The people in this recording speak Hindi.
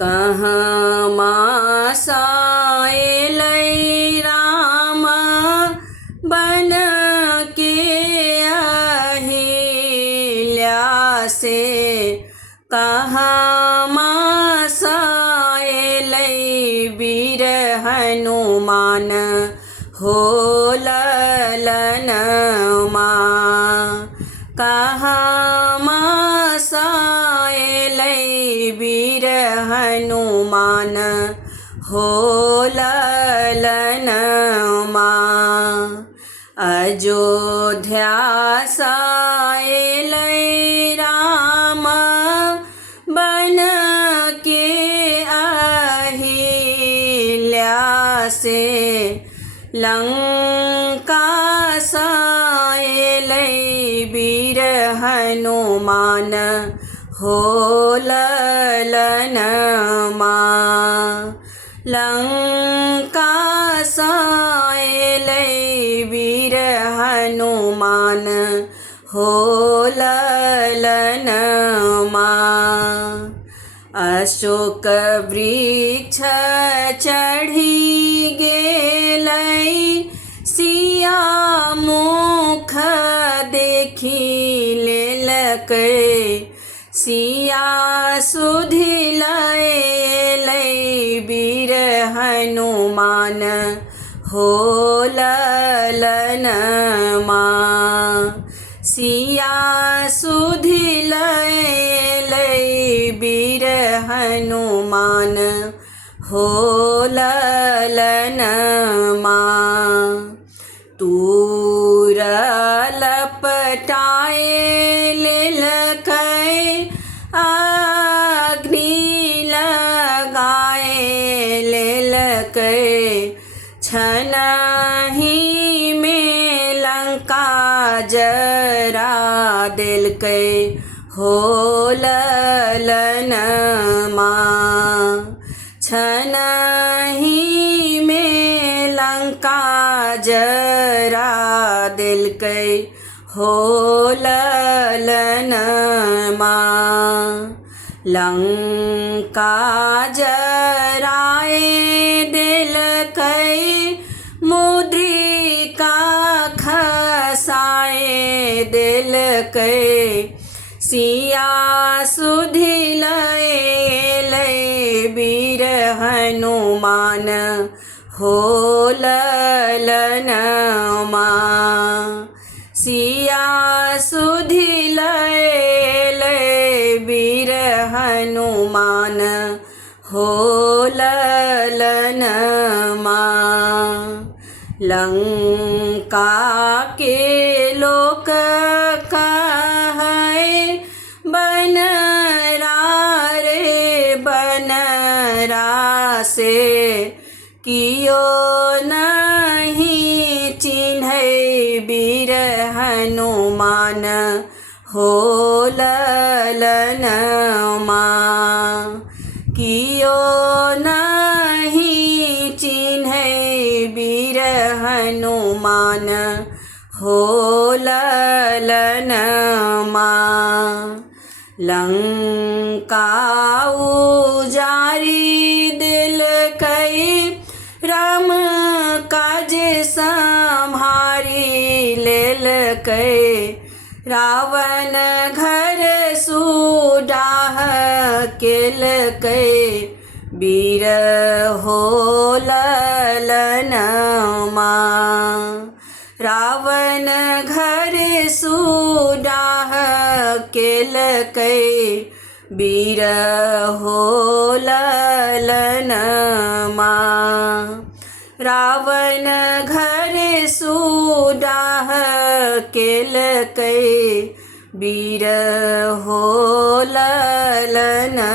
कहमा साएलै राम बन के अहिल्या से। कहमा साएलै वीर हनुमान हो ललनमा। कहमा साएलै वीर हनुमान हो ललनमा। अयोध्या साएलै राम बन के अहिल्या से। लंका साएलै वीर हनुमान हो ललनमा। लंका साएलै वीर हनुमान हो ललनमा। अशोक वृक्ष चढ़ी गेलै सिया मुख देखि लेलकै। सिया सुधि लएलै वीर हनुमान हो ललनमा। सिया सुधि लएलै वीर हनुमान हो ललनमा। तूर लपटाए लेलकै अग्नि लगाए लेलकै। छनहि में लंका जरा देलकै हो ललनमा। छनहि में लंका जरा देलकै हो ललनमा। लंका जराए देलकै मुद्रिका खसाए देलकै। सिया सुधि लएलै वीर हनुमान हो ललनमा। सिया सुधि लएलै वीर हनुमान हो ललनमा। लंका के लोक कहै बनरा रे बनरा से। कियो नहीं चिन्है वीर हनुमान हो ललनमा। कियो नहीं चिन्है वीर हनुमान हो ललनमा। लंका उजारि देलकै राम काज सम्हारि लेलकै। रावण घर सुडाह केलकै वीर हो ललनमा। रावण घर सुडाह केलकै वीर हो ललनमा। रावण घर सुडाह केलकै वीर हो ललनमा।